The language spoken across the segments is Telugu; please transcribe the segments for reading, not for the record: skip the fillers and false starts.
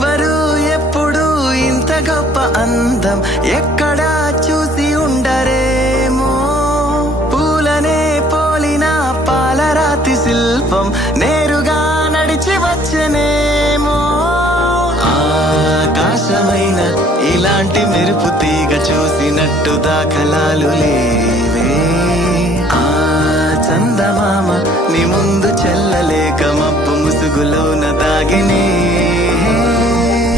ఎవ్వరు ఎప్పుడు ఇంత గొప్ప అందం ఎక్కడా చూసి ఉండరేమో. పూలనే పోలిన పాలరాతి శిల్పం నేరుగా నడిచి వచ్చనేమో. ఆకాశమైన ఇలాంటి మెరుపు తీగ చూసినట్టు దాఖలాలు లేవే. ఆ చందమామ నీ ముందు చెల్లలేక మబ్బు ముసుగులోన దాగినే.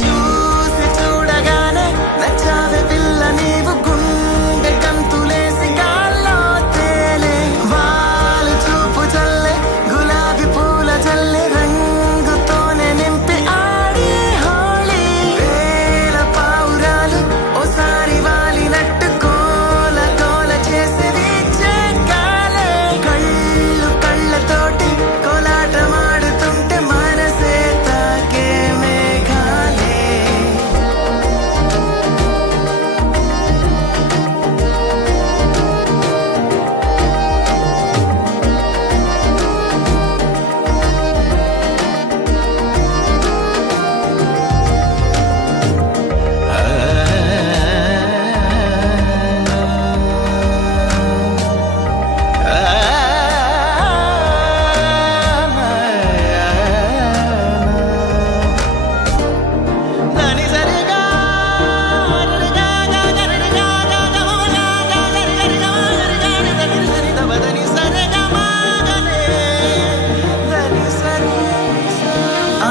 చూసి చూడగానే నచ్చావే పిల్ల నీవు, గుండె గంతులేసి గాల్లో తేలే. వాళ్ళు చూపు చల్లే గులాబీ పూల చల్లే, రంగుతోనే నింపి ఆడి హోళీ. వేల పావురాలు ఓసారి వాలినట్టు కోల కోల చేసేది చెక్కాలే. కళ్ళు కళ్ళతోటి కోలాటమాడుతుంటే మనసే తాకే మేఘాలే.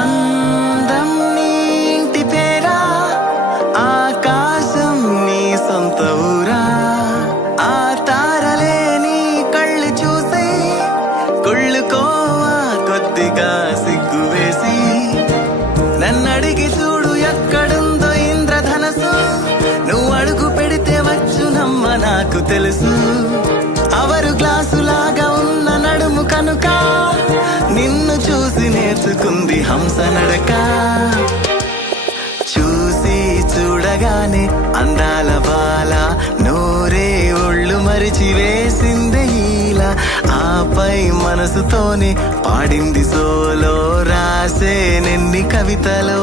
అందం నీ ఇంటి పేరా, ఆకాశం నీ సొంత ఊరా. ఆ తారలే నీ కళ్ళు చూసి కుళ్ళుకోవా కొద్దిగా సిగ్గు వేసి. నన్నడిగి చూడు ఎక్కడుందో ఇంద్రధనసు, నువ్వు అడుగు పెడితే వచ్చునమ్మ నాకు తెలుసు. అవరు గ్లాసులాగా ఉన్న నడుము కనుక నిన్ను చూసి నేర్చుకుంది హంస నడక. చూసి చూడగానే అందాల బాల నోరే ఒళ్ళు మరిచి వేసింది ఈల. ఆపై మనసుతోనే పాడింది సోలో, రాసే నెన్ని కవితలో.